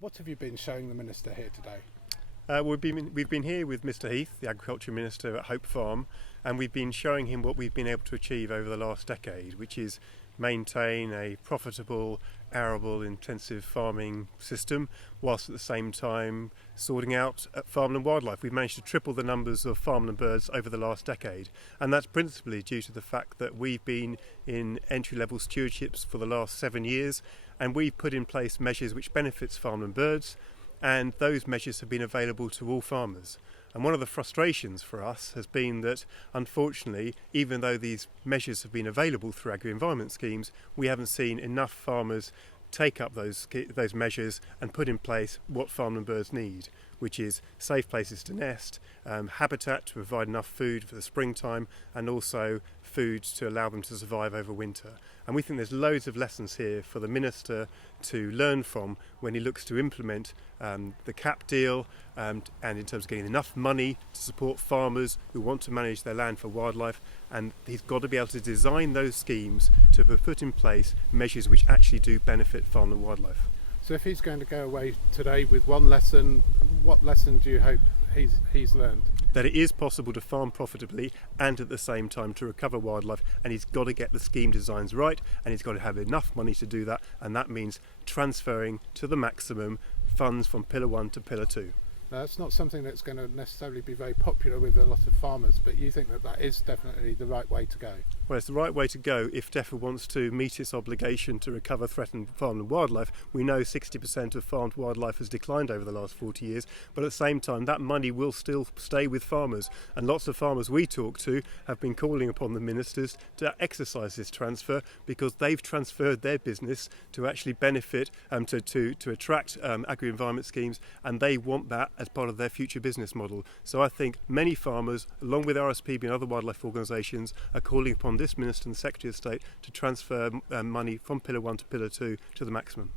What have you been showing the Minister here today? We've been here with Mr Heath, the Agriculture Minister at Hope Farm, and we've been showing him what we've been able to achieve over the last decade, which is maintain a profitable, arable, intensive farming system, whilst at the same time sorting out farmland and wildlife. We've managed to triple the numbers of farmland birds over the last decade, and that's principally due to the fact that we've been in entry-level stewardships for the last 7 years, and we've put in place measures which benefits farmland birds, and those measures have been available to all farmers. And one of the frustrations for us has been that, unfortunately, even though these measures have been available through agri-environment schemes, we haven't seen enough farmers take up those measures and put in place what farmland birds need, which is safe places to nest, habitat to provide enough food for the springtime, and also food to allow them to survive over winter. And we think there's loads of lessons here for the Minister to learn from when he looks to implement the CAP deal, and in terms of getting enough money to support farmers who want to manage their land for wildlife. And he's got to be able to design those schemes to put in place measures which actually do benefit farm and wildlife. So if he's going to go away today with one lesson, what lesson do you hope he's learned? That it is possible to farm profitably and at the same time to recover wildlife, and he's got to get the scheme designs right, and he's got to have enough money to do that, and that means transferring to the maximum funds from Pillar 1 to Pillar 2. Now, that's not something that's going to necessarily be very popular with a lot of farmers, but you think that is definitely the right way to go? Well, it's the right way to go if DEFRA wants to meet its obligation to recover threatened farmland wildlife. We know 60% of farmed wildlife has declined over the last 40 years, but at the same time that money will still stay with farmers, and lots of farmers we talk to have been calling upon the ministers to exercise this transfer, because they've transferred their business to actually benefit, to attract agri-environment schemes, and they want that as part of their future business model. So I think many farmers, along with RSPB and other wildlife organisations, are calling upon this Minister and the Secretary of State to transfer money from Pillar 1 to Pillar 2 to the maximum.